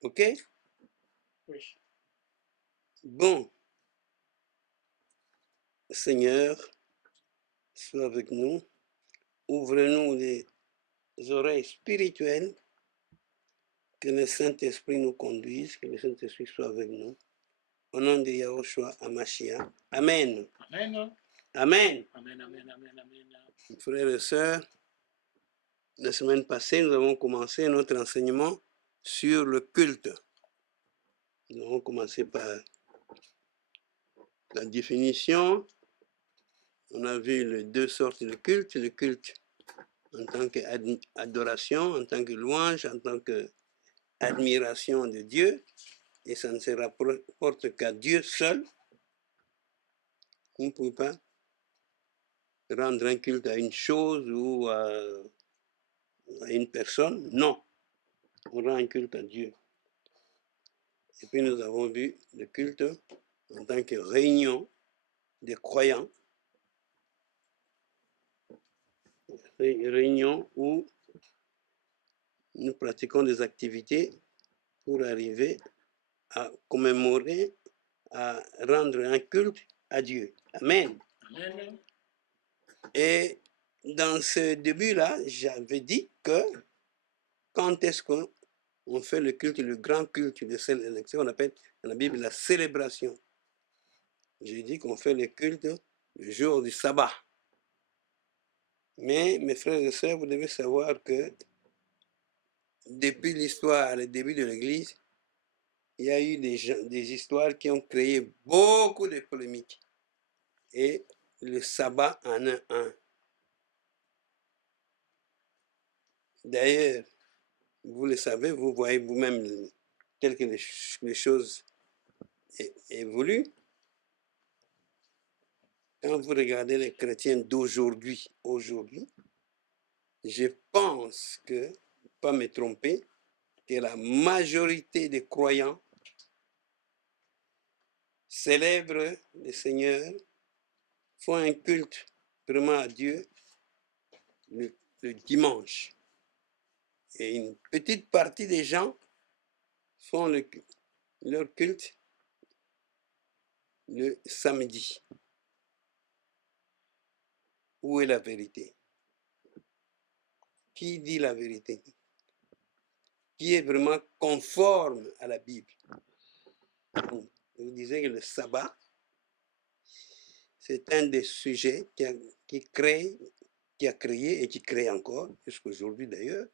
Ok? Oui. Bon, Seigneur, sois avec nous. Ouvre-nous les oreilles spirituelles, que le Saint-Esprit nous conduise, que le Saint-Esprit soit avec nous. Au nom de Yahushua Hamashiach. Amen. Amen. Amen. Amen, amen, amen, amen. Frères et sœurs, la semaine passée, nous avons commencé notre enseignement sur le culte. Nous avons commencé par la définition. On a vu les deux sortes de culte. Le culte en tant qu'adoration, en tant que louange, en tant qu'admiration de Dieu. Et ça ne se rapporte qu'à Dieu seul. On ne peut pas rendre un culte à une chose ou à une personne. Non, on rend un culte à Dieu. Et puis nous avons vu le culte en tant que réunion des croyants, réunion où nous pratiquons des activités pour arriver à commémorer, à rendre un culte à Dieu. Amen. Amen. Et dans ce début-là, j'avais dit que quand est-ce qu'on fait le culte, le grand culte de cette élection, on appelle dans la Bible la célébration. J'ai dit qu'on fait le culte le jour du sabbat. Mais mes frères et sœurs, vous devez savoir que depuis l'histoire, le début de l'Église, il y a eu des histoires qui ont créé beaucoup de polémiques. Et le sabbat en est un. D'ailleurs, vous le savez, vous voyez vous-même telles que les choses évoluent. Quand vous regardez les chrétiens d'aujourd'hui, je pense que, pas me tromper, que la majorité des croyants célèbrent le Seigneur, font un culte vraiment à Dieu le dimanche. Et une petite partie des gens font leur culte le samedi. Où est la vérité? Qui dit la vérité? Qui est vraiment conforme à la Bible? Vous disiez que le sabbat, c'est un des sujets qui a créé et qui crée encore, jusqu'à aujourd'hui d'ailleurs,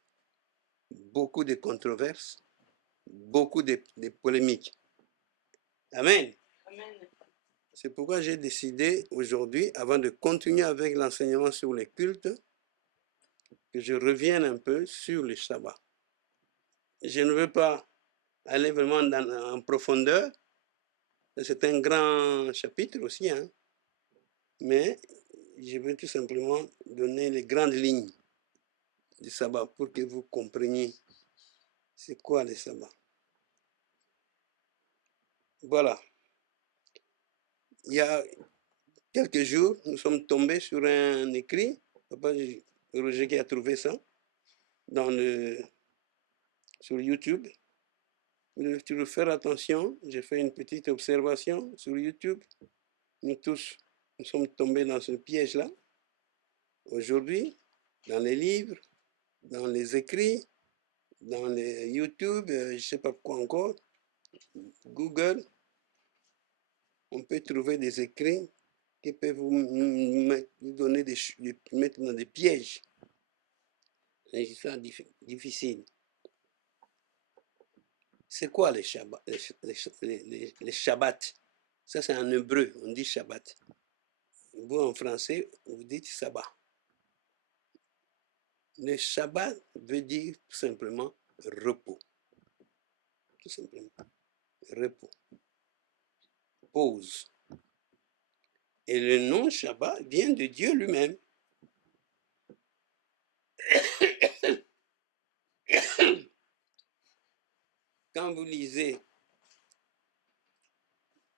beaucoup de controverses, beaucoup de polémiques. Amen. Amen. C'est pourquoi j'ai décidé aujourd'hui, avant de continuer avec l'enseignement sur les cultes, que je revienne un peu sur le sabbat. Je ne veux pas aller vraiment en profondeur, c'est un grand chapitre aussi, hein, mais je veux tout simplement donner les grandes lignes du sabbat pour que vous compreniez c'est quoi le sabbat. Voilà. Il y a quelques jours, nous sommes tombés sur un écrit, papa Roger qui a trouvé ça, sur YouTube. Vous devez toujours faire attention, j'ai fait une petite observation sur YouTube. Nous tous, nous sommes tombés dans ce piège-là. Aujourd'hui, dans les livres, dans les écrits, dans les YouTube, je ne sais pas quoi encore, Google, on peut trouver des écrits qui peuvent vous donner mettre dans des pièges. C'est ça difficile. C'est quoi les Shabbats? Les Shabbats. Ça, c'est en hébreu, on dit Shabbat. Vous, en français, vous dites sabbat. Le Shabbat veut dire tout simplement repos. Tout simplement. Repos. Pause. Et le nom Shabbat vient de Dieu lui-même. Quand vous lisez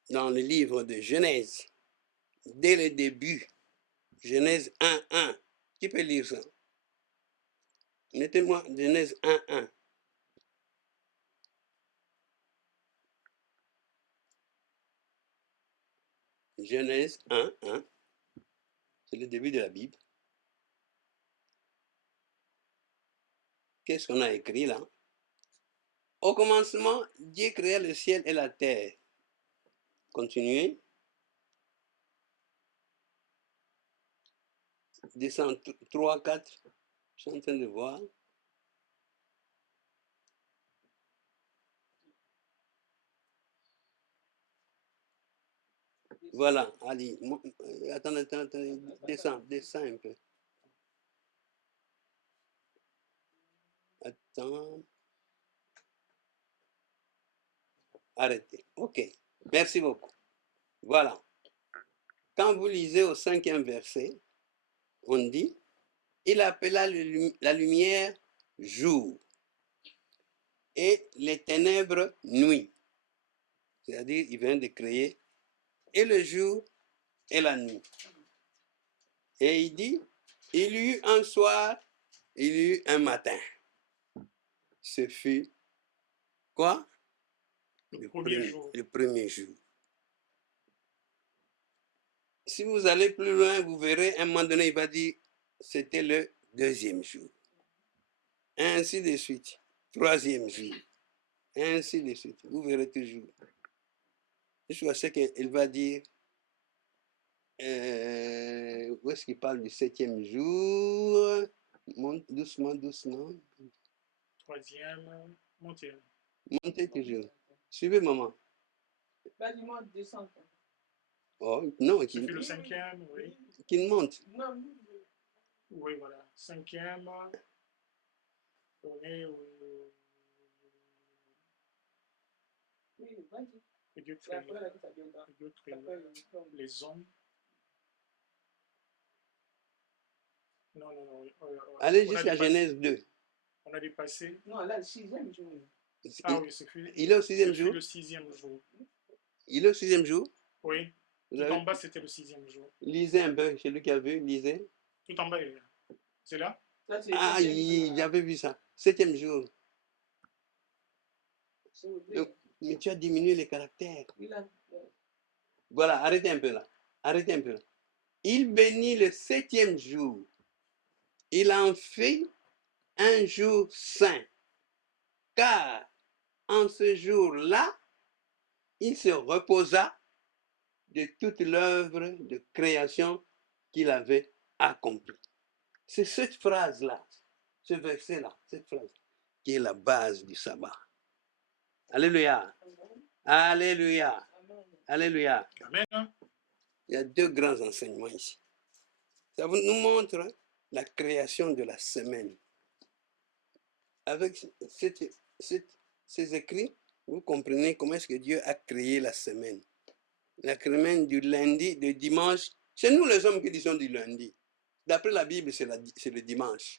dans le livre de Genèse, dès le début, Genèse 1:1, qui peut lire ça? Mettez-moi Genèse 1:1. Genèse 1, 1. C'est le début de la Bible. Qu'est-ce qu'on a écrit là? Au commencement, Dieu créa le ciel et la terre. Continuez. Descend 3, 4. Je suis en train de voir. Voilà, allez. Attendez, descends un peu. Attends. Arrêtez. OK. Merci beaucoup. Voilà. Quand vous lisez au 5e verset, on dit, il appela la lumière jour et les ténèbres nuit. C'est-à-dire, il vient de créer et le jour et la nuit. Et il dit, il y eut un soir, il y eut un matin. Ce fut quoi? Le premier jour. Le premier jour. Si vous allez plus loin, vous verrez, à un moment donné, il va dire, c'était le deuxième jour. Ainsi de suite. Troisième jour. Ainsi de suite. Vous verrez toujours. Jusqu'à ce qu'il va dire, où est-ce qu'il parle du 7e jour? Monte doucement, doucement. Troisième, montez. Montez toujours. Suivez maman. Descend. Oh, non, Ce fut le 5e, oui. qu'il monte. Oui, voilà. 5e, on est que Dieu crée les hommes. Non. Allez jusqu'à Genèse 2. On a dépassé. Non, là, le 6e jour. Ah oui, ce fut, il est au 6e jour. le 6e jour. Il est au 6e jour. Oui. Tout en bas, c'était le 6e jour. Lisez un peu, celui qui a vu, lisez. Tout en bas, il est là. C'est là? Ah, j'avais vu ça. 7e jour. Mais tu as diminué les caractères. Voilà, arrêtez un peu là. Arrêtez un peu là. Il bénit le 7e jour. Il en fait un jour saint. Car en ce jour-là, il se reposa de toute l'œuvre de création qu'il avait accomplie. C'est cette phrase-là, ce verset-là, cette phrase, qui est la base du sabbat. Alléluia. Alléluia. Alléluia. Amen. Il y a deux grands enseignements ici. Ça nous montre la création de la semaine. Avec ces écrits, vous comprenez comment est-ce que Dieu a créé la semaine. La semaine du lundi, du dimanche. C'est nous les hommes qui disons du lundi. D'après la Bible, c'est le dimanche.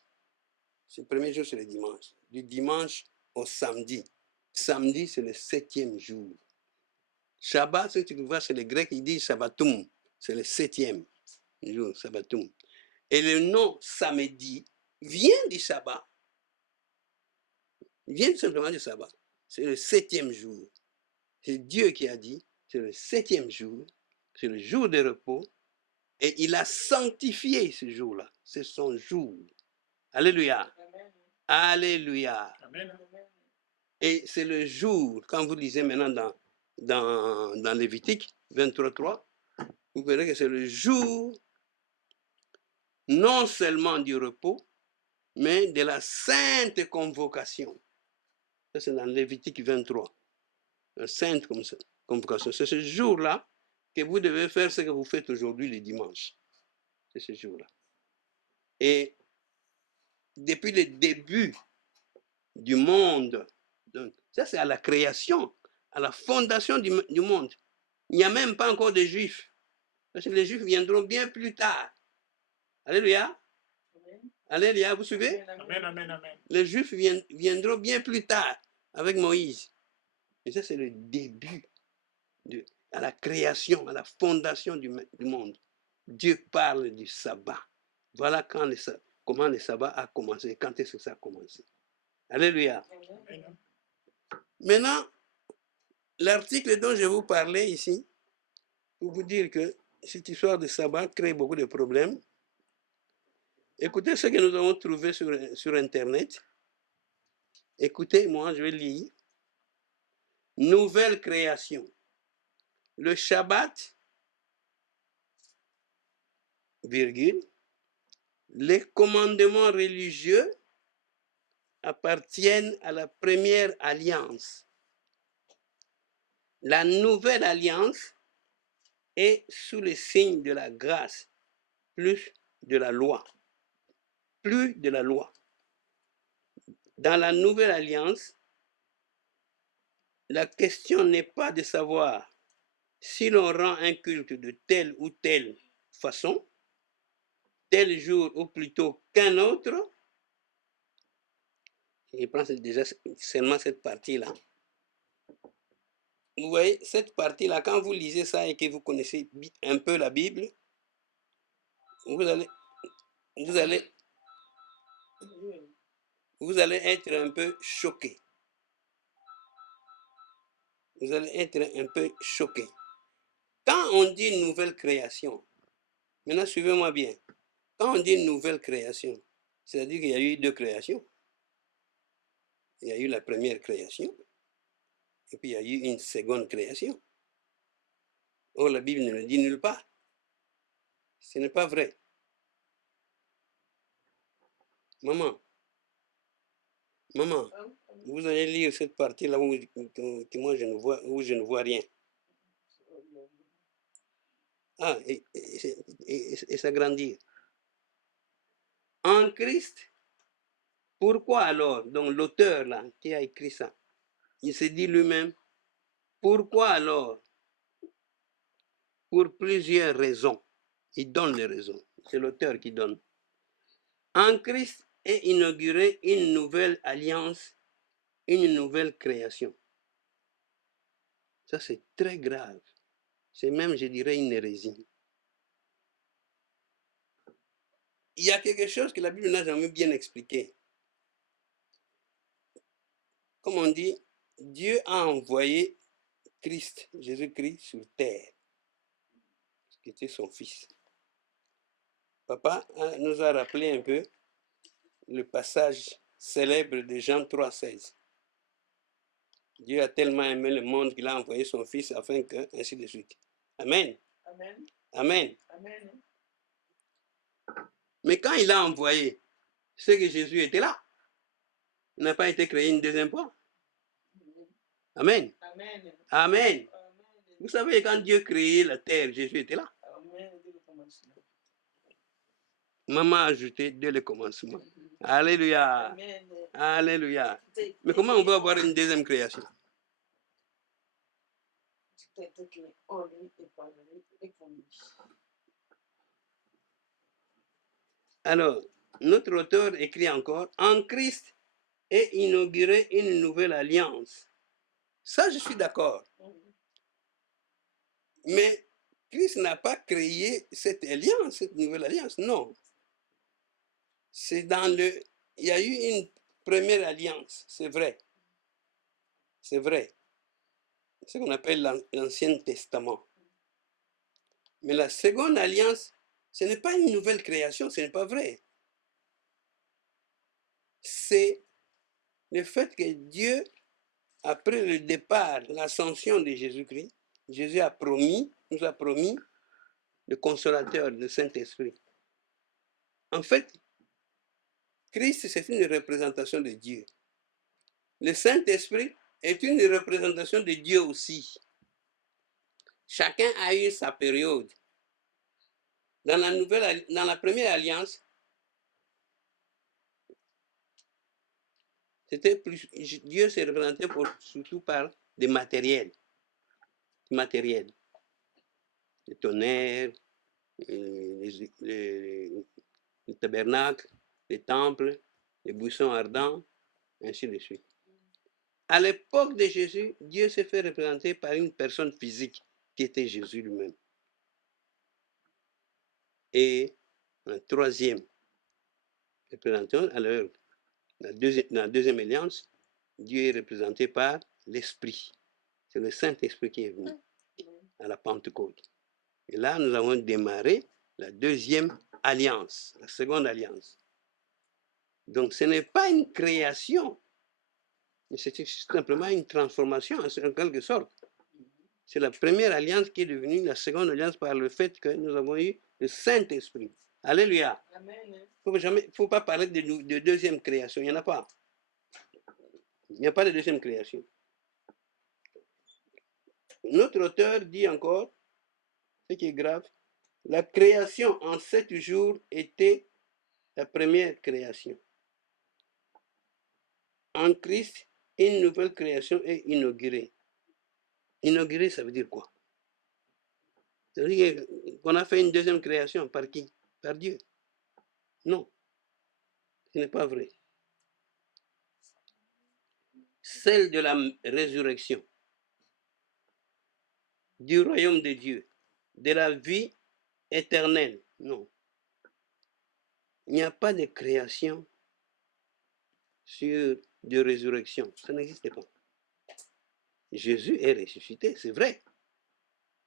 Le premier jour, c'est le dimanche. Du dimanche au samedi. Samedi, c'est le 7e jour. Shabbat, ce que tu vois, c'est les Grecs, ils disent Shabbatum. C'est le 7e jour, Shabbatum. Et le nom samedi vient du sabbat. Vient tout simplement du sabbat. C'est le 7e jour. C'est Dieu qui a dit, c'est le 7e jour, c'est le jour de repos, et il a sanctifié ce jour-là. C'est son jour. Alléluia. Amen. Alléluia. Amen. Et c'est le jour, quand vous lisez maintenant dans Lévitique 23:3, vous verrez que c'est le jour non seulement du repos, mais de la sainte convocation. Ça, c'est dans Lévitique 23. La sainte convocation. C'est ce jour-là que vous devez faire ce que vous faites aujourd'hui le dimanche. C'est ce jour-là. Et depuis le début du monde, donc, ça c'est à la création, à la fondation du monde. Il n'y a même pas encore de juifs. Parce que les juifs viendront bien plus tard. Alléluia. Alléluia, vous suivez? Amen, amen, amen. Les juifs viendront bien plus tard avec Moïse. Et ça, c'est le début à la création, à la fondation du monde. Dieu parle du sabbat. Voilà comment le sabbat a commencé. Quand est-ce que ça a commencé? Alléluia. Amen. Maintenant, l'article dont je vous parlais ici, pour vous dire que cette histoire de sabbat crée beaucoup de problèmes. Écoutez ce que nous avons trouvé sur Internet. Écoutez, moi, je vais lire. Nouvelle création. Le Shabbat, virgule, les commandements religieux appartiennent à la première alliance. La nouvelle alliance est sous le signe de la grâce, plus de la loi. Plus de la loi. Dans la nouvelle alliance, la question n'est pas de savoir si l'on rend un culte de telle ou telle façon, tel jour ou plutôt qu'un autre. Je prends déjà seulement cette partie-là. Vous voyez, cette partie-là, quand vous lisez ça et que vous connaissez un peu la Bible, vous allez être un peu choqué. Vous allez être un peu choqué. Quand on dit nouvelle création, maintenant suivez-moi bien, quand on dit nouvelle création, c'est-à-dire qu'il y a eu deux créations. Il y a eu la première création, et puis il y a eu une seconde création. Or, la Bible ne le dit nulle part. Ce n'est pas vrai. Maman, vous allez lire cette partie-là où moi je ne vois rien. Ah, et s'agrandir. En Christ, pourquoi alors, donc l'auteur là qui a écrit ça, il se dit lui-même, pourquoi alors? Pour plusieurs raisons. Il donne les raisons. C'est l'auteur qui donne. En Christ est inaugurée une nouvelle alliance, une nouvelle création. Ça, c'est très grave. C'est même, je dirais, une hérésie. Il y a quelque chose que la Bible n'a jamais bien expliqué. Comme on dit, Dieu a envoyé Christ, Jésus-Christ, sur terre, qui était son fils. Papa nous a rappelé un peu le passage célèbre de Jean 3,16. Dieu a tellement aimé le monde qu'il a envoyé son fils afin que, ainsi de suite. Amen. Amen. Amen. Amen. Mais quand il l'a envoyé, c'est que Jésus était là. Il n'a pas été créé une deuxième fois. Amen. Amen. Amen. Vous savez, quand Dieu créait la terre, Jésus était là. Maman a ajouté dès le commencement. Alléluia. Amen. Alléluia. Mais comment on peut avoir une deuxième création? Alors, notre auteur écrit encore, en Christ est inaugurée une nouvelle alliance. Ça, je suis d'accord. Mais Christ n'a pas créé cette alliance, cette nouvelle alliance, non. C'est dans le... Il y a eu une première alliance, c'est vrai. C'est vrai. C'est ce qu'on appelle l'Ancien Testament. Mais la seconde alliance, ce n'est pas une nouvelle création, ce n'est pas vrai. C'est le fait que Dieu, après le départ, l'ascension de Jésus-Christ, Jésus nous a promis le consolateur, le Saint-Esprit. En fait, Christ, c'est une représentation de Dieu. Le Saint-Esprit est une représentation de Dieu aussi. Chacun a eu sa période. Dans la première alliance, Dieu s'est représenté surtout par des matériels. Le tonnerre, le tabernacle, les temples, les buissons ardents, ainsi de suite. À l'époque de Jésus, Dieu s'est fait représenter par une personne physique qui était Jésus lui-même. Et la troisième représentation, alors, dans la deuxième alliance, Dieu est représenté par l'Esprit. C'est le Saint-Esprit qui est venu à la Pentecôte. Et là, nous avons démarré la deuxième alliance, la seconde alliance. Donc, ce n'est pas une création, mais c'est simplement une transformation en quelque sorte. C'est la première alliance qui est devenue la seconde alliance par le fait que nous avons eu le Saint-Esprit. Alléluia. Il ne faut pas parler de deuxième création, il n'y en a pas. Il n'y a pas de deuxième création. Notre auteur dit encore, ce qui est grave, la création en 7 jours était la première création. En Christ, une nouvelle création est inaugurée. Inaugurée, ça veut dire quoi? Ça veut dire qu'on a fait une deuxième création. Par qui? Par Dieu. Non, ce n'est pas vrai. Celle de la résurrection, du royaume de Dieu, de la vie éternelle. Non. Il n'y a pas de création sur de résurrection. Ça n'existe pas. Jésus est ressuscité, c'est vrai.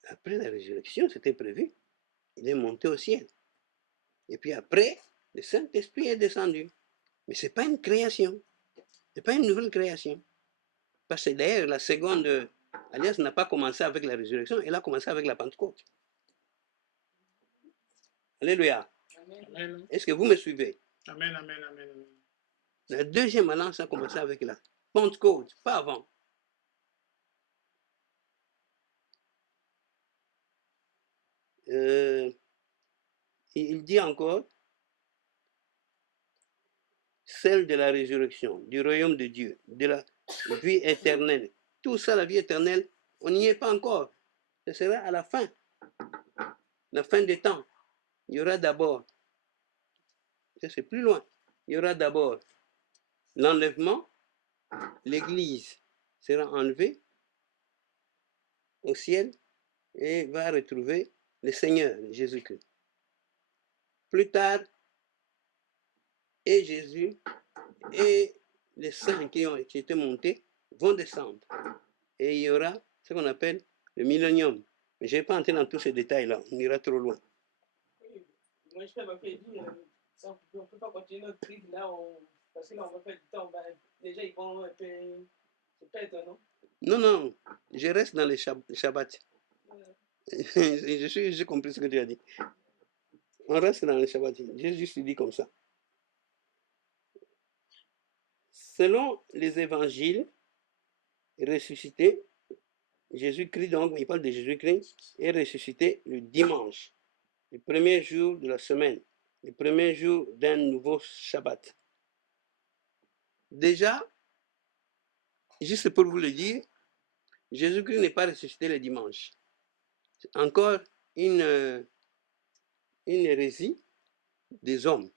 Après la résurrection, c'était prévu. Il est monté au ciel. Et puis après, le Saint-Esprit est descendu. Mais ce n'est pas une création. Ce n'est pas une nouvelle création. Parce que d'ailleurs, la seconde alliance n'a pas commencé avec la résurrection, elle a commencé avec la Pentecôte. Alléluia. Amen. Est-ce que vous me suivez? Amen, amen, amen, amen. La deuxième alliance a commencé avec la Pentecôte, pas avant. Il dit encore, celle de la résurrection, du royaume de Dieu, de la vie éternelle. Tout ça, la vie éternelle, on n'y est pas encore. Ce sera à la fin des temps. Il y aura d'abord, c'est plus loin, il y aura d'abord l'enlèvement, l'Église sera enlevée au ciel et va retrouver le Seigneur, Jésus-Christ. Plus tard, et Jésus et les saints qui étaient montés vont descendre. Et il y aura ce qu'on appelle le millénium. Mais je ne vais pas entrer dans tous ces détails-là, on ira trop loin. Oui, moi je m'avais dit, on ne peut pas continuer notre crise là, parce que là on va faire du temps, déjà ils vont un peu se perdre, non? Non, non, je reste dans le Shabbat. J'ai compris ce que tu as dit. On reste dans le Shabbat. J'ai juste dit comme ça. Selon les évangiles ressuscités, Jésus-Christ, donc, il parle de Jésus-Christ, est ressuscité le dimanche, le premier jour de la semaine, le premier jour d'un nouveau Shabbat. Déjà, juste pour vous le dire, Jésus-Christ n'est pas ressuscité le dimanche. C'est encore une hérésie des hommes.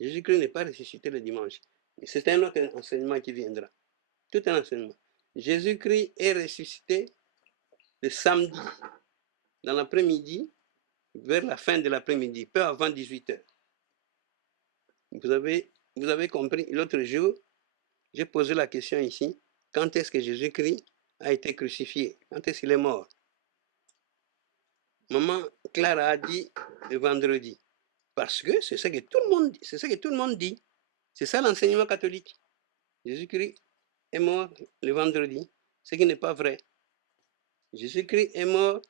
Jésus-Christ n'est pas ressuscité le dimanche. C'est un autre enseignement qui viendra. Tout un enseignement. Jésus-Christ est ressuscité le samedi, dans l'après-midi, vers la fin de l'après-midi, peu avant 18h. Vous avez compris, l'autre jour, j'ai posé la question ici, quand est-ce que Jésus-Christ a été crucifié? Quand est-ce qu'il est mort? Maman Clara a dit le vendredi. Parce que c'est ça que tout le monde dit. C'est ça l'enseignement catholique. Jésus-Christ est mort le vendredi, ce qui n'est pas vrai. Jésus-Christ est mort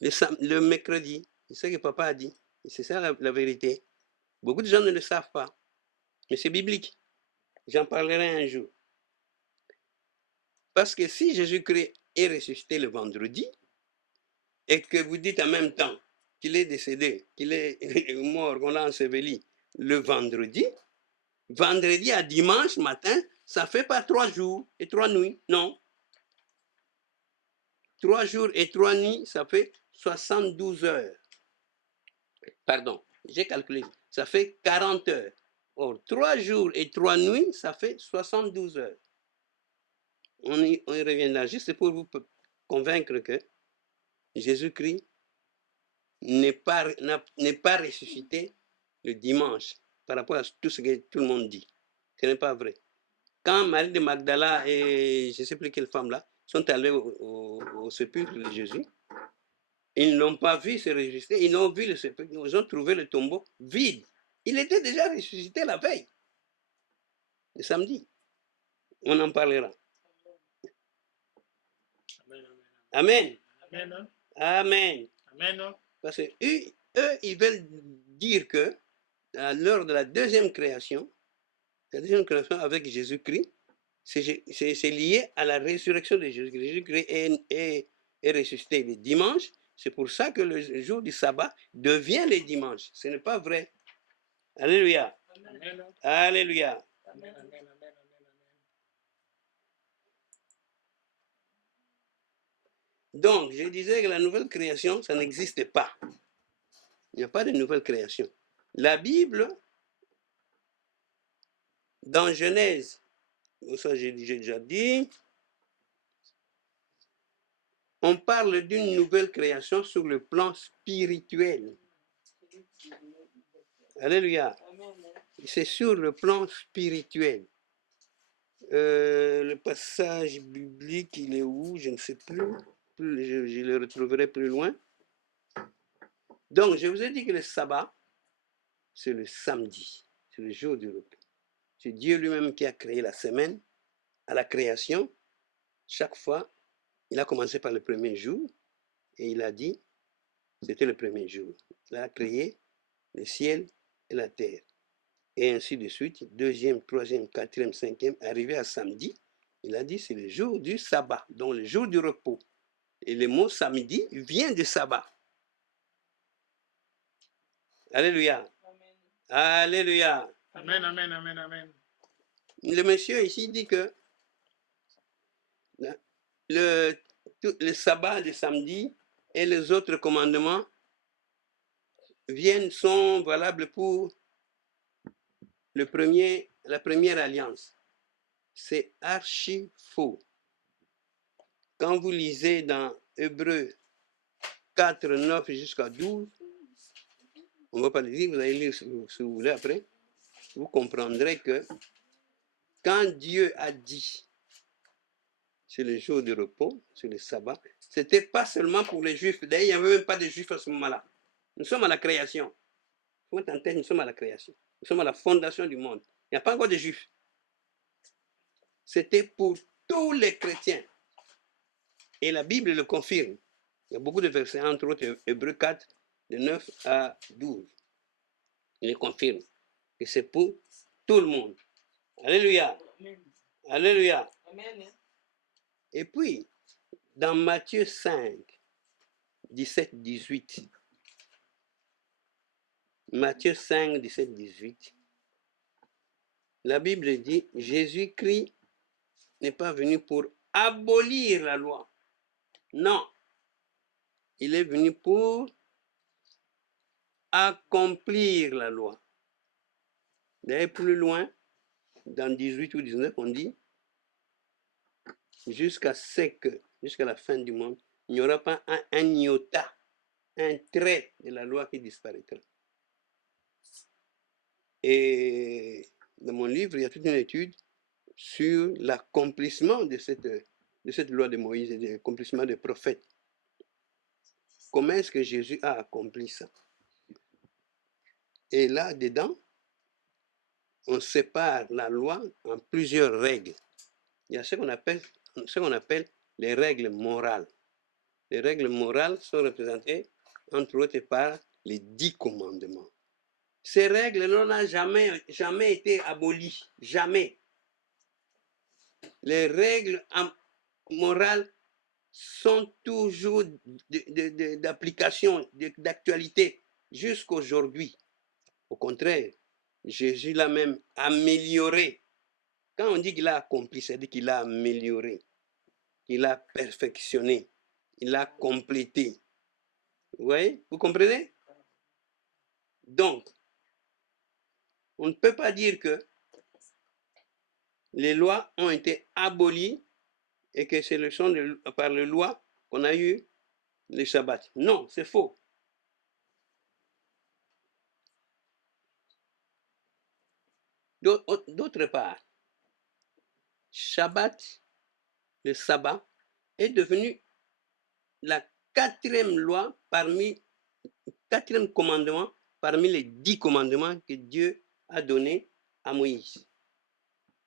le mercredi, c'est ce que papa a dit. C'est ça la vérité. Beaucoup de gens ne le savent pas, mais c'est biblique. J'en parlerai un jour. Parce que si Jésus-Christ est ressuscité le vendredi, et que vous dites en même temps qu'il est décédé, qu'il est mort, qu'on l'a enseveli le vendredi à dimanche matin, ça ne fait pas 3 jours et 3 nuits, non. 3 jours et 3 nuits, ça fait 72 heures. Pardon, j'ai calculé, ça fait 40 heures. Or, 3 jours et 3 nuits, ça fait 72 heures. On y reviendra juste pour vous convaincre que Jésus-Christ n'est pas ressuscité le dimanche par rapport à tout ce que tout le monde dit. Ce n'est pas vrai. Quand Marie de Magdala et je ne sais plus quelle femme là sont allées au sépulcre de Jésus, Ils n'ont pas vu se ressusciter, ils ont vu le sépulcre, ils ont trouvé le tombeau vide. Il était déjà ressuscité la veille, le samedi. On en parlera. Amen. Amen. Amen. Amen. Amen. Parce que eux, ils veulent dire que à l'heure de la deuxième création avec Jésus-Christ, c'est lié à la résurrection de Jésus-Christ. Jésus-Christ est ressuscité le dimanche. C'est pour ça que le jour du sabbat devient le dimanche. Ce n'est pas vrai. Alléluia. Amen. Alléluia. Amen. Amen. Amen. Donc, je disais que la nouvelle création, ça n'existe pas. Il n'y a pas de nouvelle création. La Bible, dans Genèse, ça j'ai déjà dit, on parle d'une nouvelle création sur le plan spirituel. Alléluia. C'est sur le plan spirituel. Le passage biblique, il est où? Je ne sais plus. Je le retrouverai plus loin. Donc, je vous ai dit que le sabbat, c'est le samedi, c'est le jour du repos. C'est Dieu lui-même qui a créé la semaine. À la création, chaque fois, il a commencé par le premier jour et il a dit, c'était le premier jour. Il a créé le ciel et la terre. Et ainsi de suite, deuxième, troisième, quatrième, cinquième, arrivé à samedi, il a dit c'est le jour du sabbat, donc le jour du repos. Et le mot samedi vient du sabbat. Alléluia. Alléluia. Amen. Amen. Amen. Amen. Le monsieur ici dit que le sabbat de samedi et les autres commandements sont valables pour la première alliance. C'est archi faux. Quand vous lisez dans Hébreux 4, 9 jusqu'à 12, on ne va pas le lire, vous allez lire si vous voulez après, vous comprendrez que quand Dieu a dit c'est le jour de repos, c'est le sabbat, ce n'était pas seulement pour les Juifs. D'ailleurs, il n'y avait même pas de Juifs à ce moment-là. Nous sommes à la création. Nous sommes à la création. Nous sommes à la fondation du monde. Il n'y a pas encore de Juifs. C'était pour tous les chrétiens. Et la Bible le confirme. Il y a beaucoup de versets, entre autres Hébreux 4, de 9 à 12. Il le confirme que c'est pour tout le monde. Alléluia. Amen. Alléluia. Amen. Et puis, dans Matthieu 5, 17, 18, Matthieu 5, 17, 18, la Bible dit, Jésus-Christ n'est pas venu pour abolir la loi. Non, il est venu pour accomplir la loi. D'ailleurs, plus loin, dans 18 ou 19, on dit, jusqu'à la fin du monde, il n'y aura pas un iota, un trait de la loi qui disparaîtra. Et dans mon livre, il y a toute une étude sur l'accomplissement de cette loi de Moïse et l'accomplissement des prophètes. Comment est-ce que Jésus a accompli ça? Et là-dedans, on sépare la loi en plusieurs règles. Il y a ce qu'on appelle les règles morales. Les règles morales sont représentées, entre autres, par les 10 commandements. Ces règles-là n'ont jamais été abolies. Jamais. Les règles morales sont toujours d'application, d'actualité, jusqu'aujourd'hui. Au contraire, Jésus l'a même amélioré. Quand on dit qu'il a accompli, c'est-à-dire qu'il a amélioré, qu'il a perfectionné, il a complété. Vous voyez? Vous comprenez? Donc, on ne peut pas dire que les lois ont été abolies et que c'est par les lois qu'on a eu le Shabbat. Non, c'est faux. D'autre part, Shabbat, le sabbat, est devenu la quatrième loi quatrième commandement parmi les 10 commandements que Dieu a donnés à Moïse.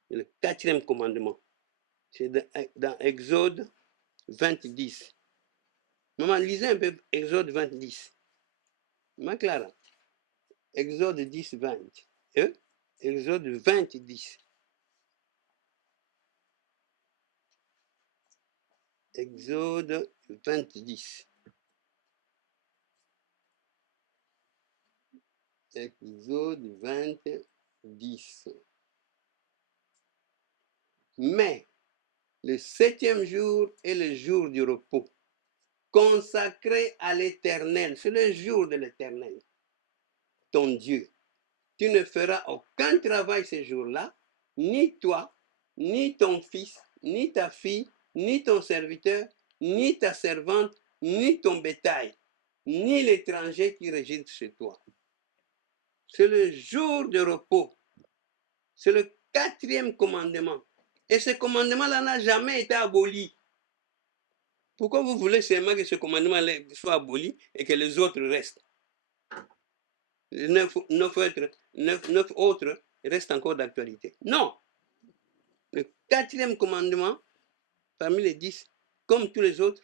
Le quatrième commandement. C'est dans Exode 20:10. Maman, lisez un peu Exode 20:10. Ma Clara. Exode 10:20. Exode 20:10. Exode 20:10. Exode 20:10. Mais le 7e jour est le jour du repos, consacré à l'Éternel. C'est le jour de l'Éternel, ton Dieu. Tu ne feras aucun travail ce jour-là, ni toi, ni ton fils, ni ta fille, ni ton serviteur, ni ta servante, ni ton bétail, ni l'étranger qui réside chez toi. C'est le jour de repos. C'est le 4e commandement. Et ce commandement-là n'a jamais été aboli. Pourquoi vous voulez seulement que ce commandement soit aboli et que les autres restent? Les 9 autres restent encore d'actualité. Non. Le 4e commandement, parmi les 10, comme tous les autres,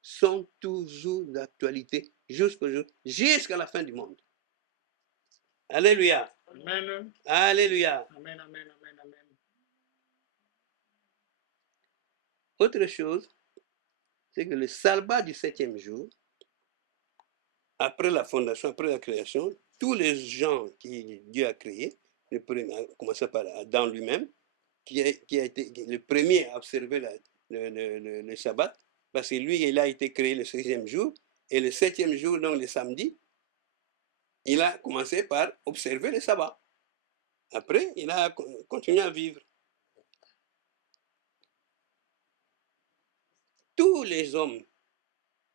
sont toujours d'actualité jusqu'à la fin du monde. Alléluia. Amen. Alléluia. Amen, amen, amen, amen. Autre chose, c'est que le sabbat du 7e jour, après la fondation, après la création, tous les gens que Dieu a créés, commençant par Adam lui-même, qui a été le premier à observer le sabbat, parce que lui, il a été créé le 16e jour, et le 7e jour, donc le samedi, il a commencé par observer le sabbat. Après, il a continué à vivre. Tous les hommes,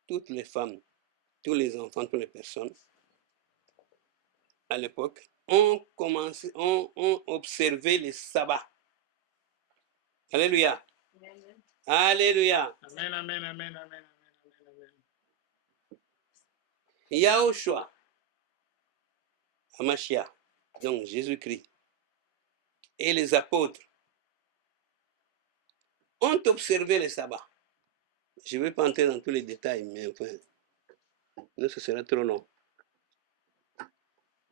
toutes les femmes, tous les enfants, toutes les personnes, à l'époque, ont observé le sabbat. Alléluia. Amen. Alléluia. Amen, amen, amen, amen, amen, amen. Yahushua, Hamashiach, donc Jésus-Christ, et les apôtres ont observé le sabbat. Je ne vais pas entrer dans tous les détails, mais enfin, ce sera trop long.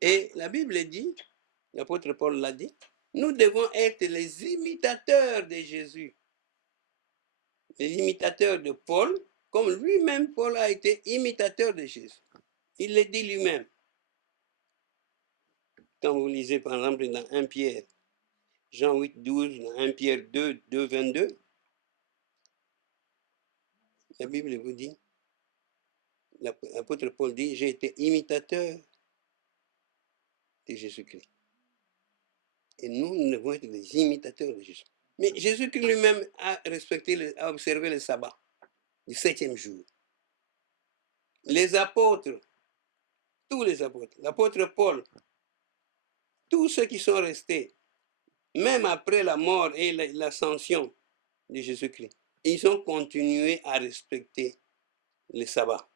Et la Bible dit, l'apôtre Paul l'a dit, nous devons être les imitateurs de Jésus. Les imitateurs de Paul, comme lui-même, Paul a été imitateur de Jésus. Il le dit lui-même. Quand vous lisez, par exemple, dans 1 Pierre, Jean 8:12, dans 1 Pierre 2:22, la Bible vous dit, l'apôtre Paul dit, j'ai été imitateur de Jésus-Christ. Et nous devons être des imitateurs de Jésus. Mais Jésus-Christ lui-même a observé le sabbat du 7e jour. Les apôtres, tous les apôtres, l'apôtre Paul, tous ceux qui sont restés, même après la mort et l'ascension de Jésus-Christ, ils ont continué à respecter le sabbat.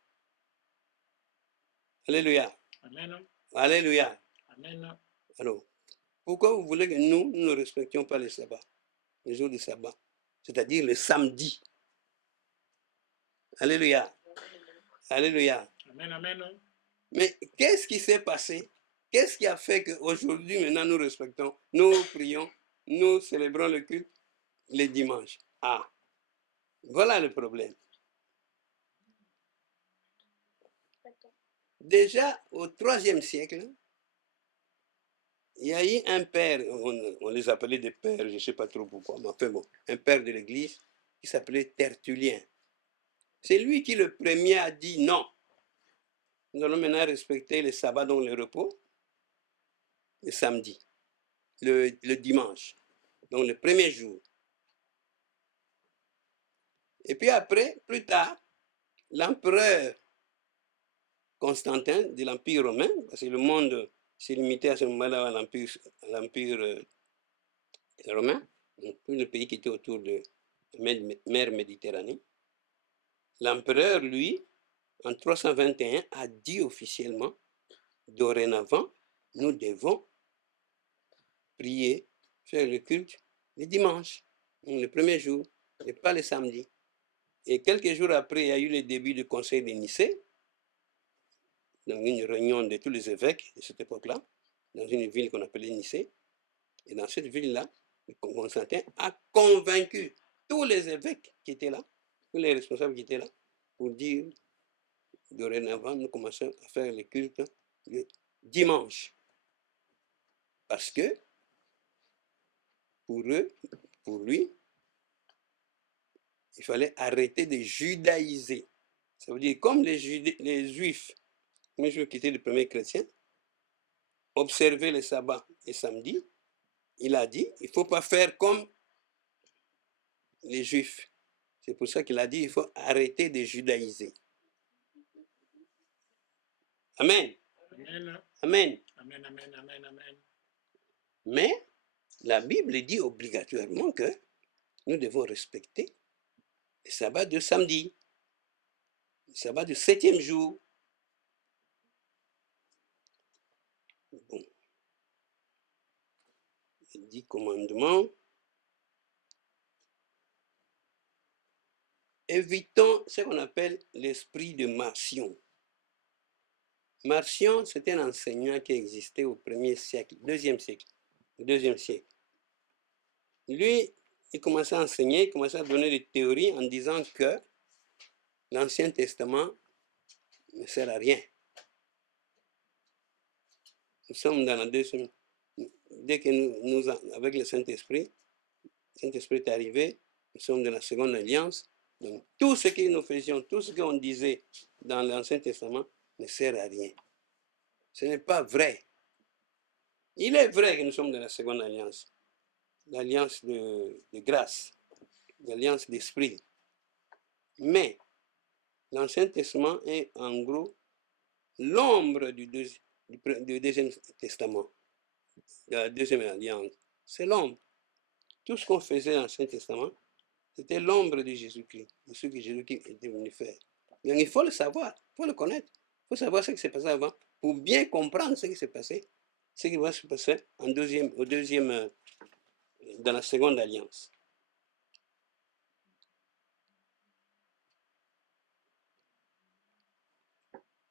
Alléluia. Amen. Alléluia. Amen. Alors, pourquoi vous voulez que nous ne respections pas le sabbat, le jour du sabbat, c'est-à-dire le samedi? Alléluia. Alléluia. Amen, amen. Mais qu'est-ce qui s'est passé? Qu'est-ce qui a fait qu'aujourd'hui, maintenant, nous respectons, nous prions, nous célébrons le culte les dimanches? Ah, voilà le problème. Déjà au IIIe siècle, il y a eu un père, on les appelait des pères, je ne sais pas trop pourquoi, mais enfin bon, un père de l'église qui s'appelait Tertullien. C'est lui qui le premier a dit non. Nous allons maintenant respecter le sabbat, donc le repos, le samedi, le dimanche, donc le premier jour. Et puis après, plus tard, l'empereur Constantin de l'Empire romain, parce que le monde s'est limité à ce moment-là à l'Empire romain, donc tous les pays qui étaient autour de la mer Méditerranée, l'empereur, lui, en 321, a dit officiellement, dorénavant, nous devons prier, faire le culte le dimanche, le premier jour, et pas le samedi. Et quelques jours après, il y a eu le début du conseil de Nicée, dans une réunion de tous les évêques de cette époque-là, dans une ville qu'on appelait Nicée. Et dans cette ville-là, Constantin a convaincu tous les évêques qui étaient là, tous les responsables qui étaient là, pour dire, dorénavant, nous commençons à faire le culte le dimanche. Parce que, pour eux, pour lui, il fallait arrêter de judaïser. Ça veut dire, comme les Juifs, les Juifs qui étaient les premiers chrétiens, observaient le sabbat et samedi, il a dit, il ne faut pas faire comme les Juifs. C'est pour ça qu'il a dit, il faut arrêter de judaïser. Amen. Amen. Amen. Amen, amen, amen, amen. Mais la Bible dit obligatoirement que nous devons respecter le sabbat de samedi, le sabbat du 7e jour. Bon. Les 10 commandements. Évitons ce qu'on appelle l'esprit de Marcion. Marcion, c'était un enseignant qui existait au 1er siècle, 2e siècle, 2e siècle. Lui, il commençait à enseigner, il commençait à donner des théories en disant que l'Ancien Testament ne sert à rien. Nous sommes dans la deuxième. Dès que nous avec le Saint-Esprit est arrivé, nous sommes dans la seconde alliance. Donc, tout ce que nous faisions, tout ce qu'on disait dans l'Ancien Testament ne sert à rien. Ce n'est pas vrai. Il est vrai que nous sommes dans la seconde alliance, l'alliance de grâce, l'alliance d'esprit. Mais l'Ancien Testament est en gros l'ombre du deuxième testament, de la deuxième alliance. C'est l'ombre. Tout ce qu'on faisait dans l'Ancien Testament, c'était l'ombre de Jésus-Christ, de ce que Jésus-Christ était venu faire. Donc il faut le savoir, il faut le connaître, il faut savoir ce qui s'est passé avant pour bien comprendre ce qui s'est passé, ce qui va se passer dans la seconde alliance.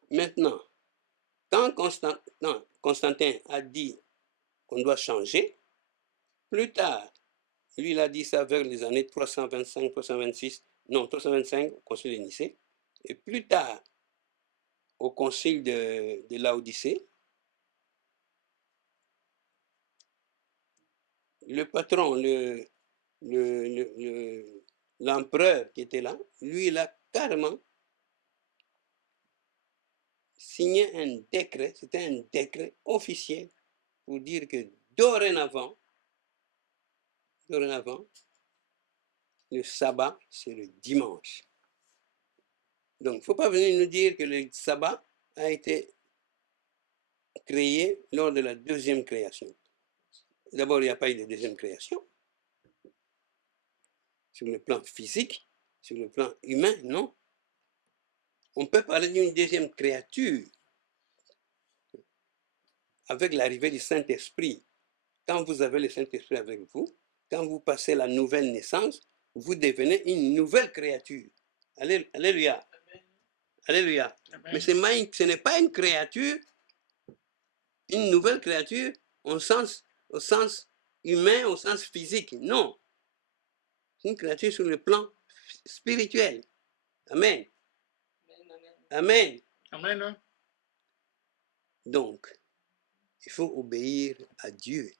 Maintenant, quand Constantin a dit qu'on doit changer, plus tard, lui il a dit ça vers les années 325, 325 au concile de Nicée, et plus tard au concile de Laodicée, le patron, l'empereur qui était là, lui il a carrément signé un décret, c'était un décret officiel pour dire que dorénavant, le sabbat, c'est le dimanche. Donc, il ne faut pas venir nous dire que le sabbat a été créé lors de la deuxième création. D'abord, il n'y a pas eu de deuxième création. Sur le plan physique, sur le plan humain, non. On peut parler d'une deuxième créature avec l'arrivée du Saint-Esprit. Quand vous avez le Saint-Esprit avec vous, quand vous passez la nouvelle naissance, vous devenez une nouvelle créature. Alléluia. Alléluia. Amen. Mais ce n'est pas une créature, une nouvelle créature au sens humain, au sens physique. Non. C'est une créature sur le plan spirituel. Amen. Amen. Amen. Donc, il faut obéir à Dieu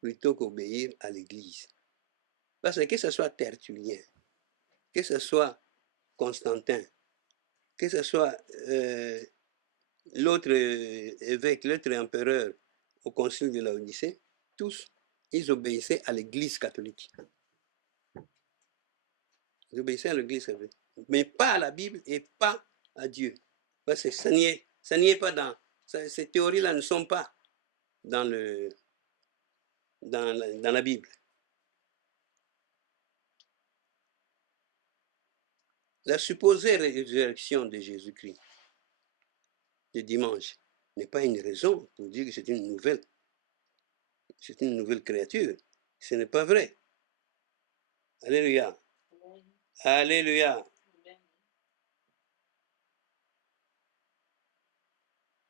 plutôt qu'obéir à l'Église. Parce que ce soit Tertullien, que ce soit Constantin, que ce soit l'autre évêque, l'autre empereur au concile de Laodicée, tous, ils obéissaient à l'Église catholique. Ils obéissaient à l'Église catholique, mais pas à la Bible et pas à Dieu. Parce que ça n'y est pas dans... Ces théories-là ne sont pas dans la Bible. La supposée résurrection de Jésus-Christ le dimanche n'est pas une raison pour dire que c'est une nouvelle créature. Ce n'est pas vrai. Alléluia. Amen. Alléluia. Amen.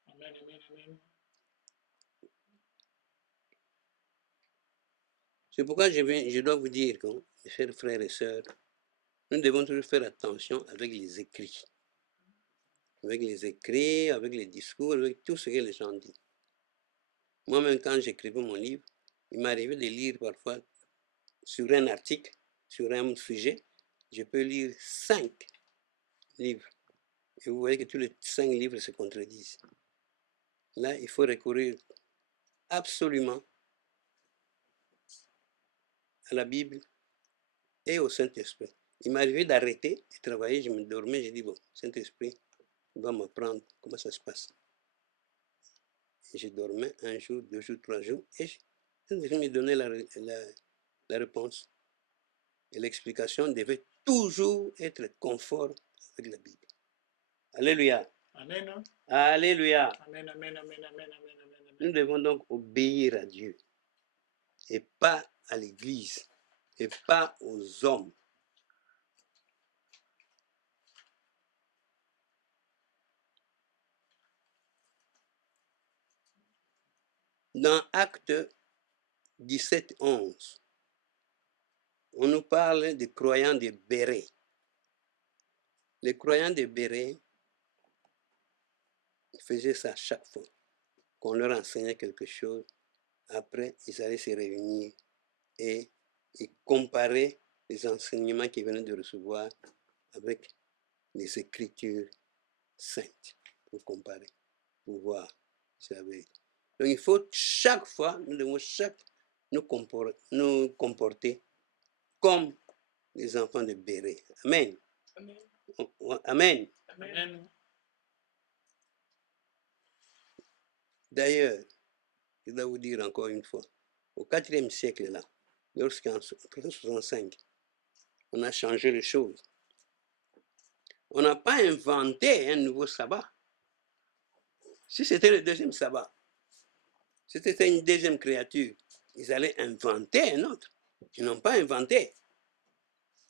Amen, amen, amen. C'est pourquoi je dois vous dire, mes chers frères et sœurs, nous devons toujours faire attention avec les écrits. Avec les écrits, avec les discours, avec tout ce que les gens disent. Moi-même, quand j'écrivais mon livre, il m'arrivait de lire parfois sur un article, sur un sujet, je peux lire 5 livres. Et vous voyez que tous les 5 livres se contredisent. Là, il faut recourir absolument à la Bible et au Saint-Esprit. Il m'arrivait d'arrêter de travailler, je me dormais, j'ai dit, bon, Saint-Esprit va m'apprendre comment ça se passe. Et je dormais 1 jour, 2 jours, 3 jours, et Saint-Esprit me donnait la réponse. Et l'explication devait toujours être conforme avec la Bible. Alléluia. Amen. Alléluia. Amen, amen, amen, amen, amen, amen. Nous devons donc obéir à Dieu et pas à l'Église et pas aux hommes. Dans Acte 17, 11, on nous parle des croyants de Bérée. Les croyants de Bérée faisaient ça chaque fois. Qu'on leur enseignait quelque chose, après, ils allaient se réunir et ils comparaient les enseignements qu'ils venaient de recevoir avec les Écritures saintes, pour comparer, pour voir si c'est la vérité. Donc il faut chaque fois, nous devons nous comporter comme les enfants de Bérée. Amen. Amen. Amen. Amen. D'ailleurs, je dois vous dire encore une fois, au IVe siècle là, lorsqu'en 1965, on a changé les choses. On n'a pas inventé un nouveau sabbat. Si c'était le deuxième sabbat, si c'était une deuxième créature, ils allaient inventer un autre. Ils n'ont pas inventé.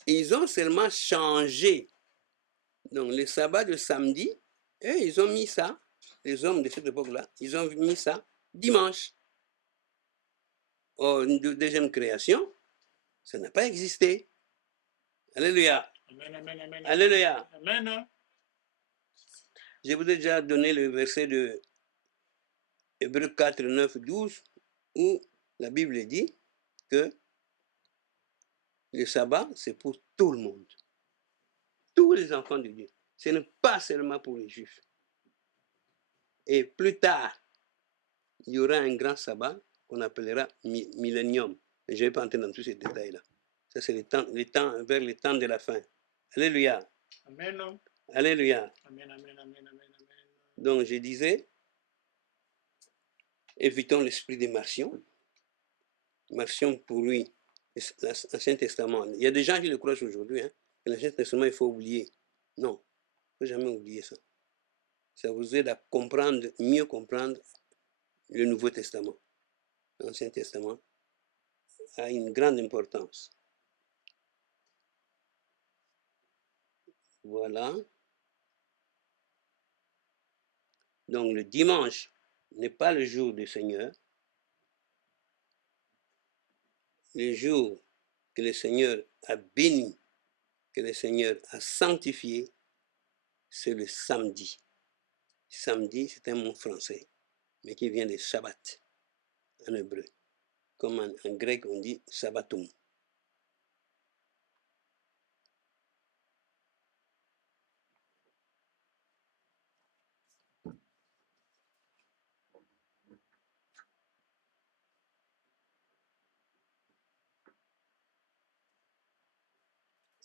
Ils ont seulement changé. Donc, le sabbat de samedi, eux, ils ont mis ça, les hommes de cette époque-là, ils ont mis ça dimanche. Or, une deuxième création, ça n'a pas existé. Alléluia. Amen, amen, amen. Alléluia. Amen. Je vous ai déjà donné le verset de Hébreux 4, 9, 12, où la Bible dit que le sabbat, c'est pour tout le monde. Tous les enfants de Dieu. Ce n'est pas seulement pour les Juifs. Et plus tard, il y aura un grand sabbat qu'on appellera millénium. Mais je ne vais pas entrer dans tous ces détails-là. Ça, c'est vers le temps de la fin. Alléluia. Amen. Alléluia. Amen, amen, amen, amen, amen. Donc, je disais, évitons l'esprit de Marcion. Marcion, pour lui, l'Ancien Testament. Il y a des gens qui le croient aujourd'hui, hein, que l'Ancien Testament, il faut oublier. Non, il ne faut jamais oublier ça. Ça vous aide à comprendre, mieux comprendre le Nouveau Testament. L'Ancien Testament a une grande importance. Voilà. Donc le dimanche n'est pas le jour du Seigneur. Le jour que le Seigneur a béni, que le Seigneur a sanctifié, c'est le samedi. Samedi, c'est un mot français, mais qui vient de Shabbat en hébreu. Comme en grec, on dit Sabbatum.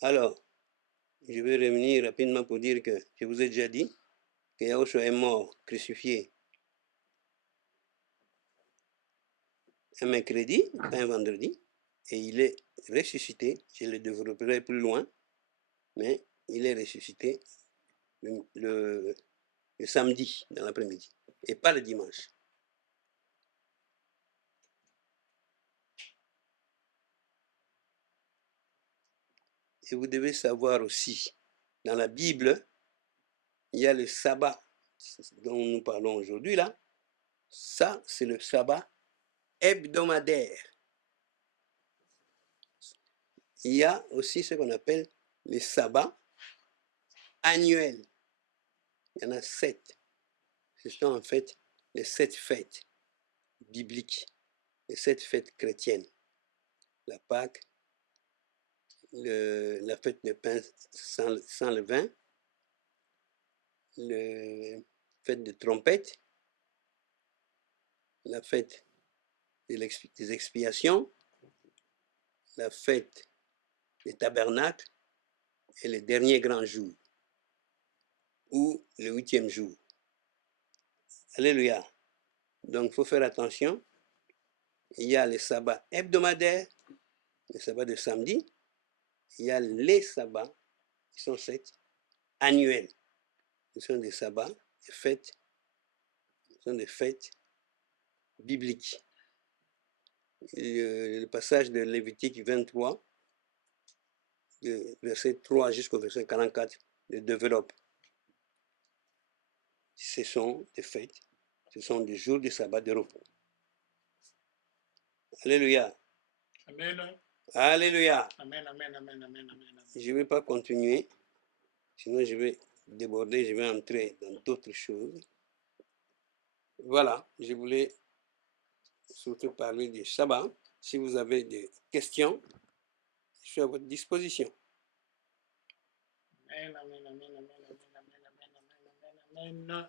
Alors, je vais revenir rapidement pour dire que je vous ai déjà dit que Yahushua est mort, crucifié, un mercredi, pas un vendredi, et il est ressuscité. Je le développerai plus loin, mais il est ressuscité le samedi dans l'après-midi et pas le dimanche. Et vous devez savoir aussi, dans la Bible, il y a le sabbat dont nous parlons aujourd'hui là. Ça, c'est le sabbat hebdomadaire. Il y a aussi ce qu'on appelle les sabbats annuels. Il y en a 7. Ce sont en fait les 7 fêtes bibliques, les 7 fêtes chrétiennes. La Pâque, la fête de pain sans levain, la fête de trompette, la fête des expiations, la fête des tabernacles et le dernier grand jour, ou le 8e jour. Alléluia. Donc, il faut faire attention. Il y a les sabbats hebdomadaires, les sabbats de samedi. Il y a les sabbats, qui sont 7, annuels. Ce sont des sabbats, des fêtes, ce sont des fêtes bibliques. Le passage de Lévitique 23, de verset 3 jusqu'au verset 44, le développe. Ce sont des fêtes, ce sont des jours de sabbat de repos. Alléluia. Amen. Alléluia. Amen, amen, amen, amen, amen. Je ne vais pas continuer, sinon je vais déborder, je vais entrer dans d'autres choses. Voilà, je voulais surtout parler du sabbat. Si vous avez des questions, je suis à votre disposition. Amen, amen, amen, amen, amen, amen, amen, amen, amen, amen.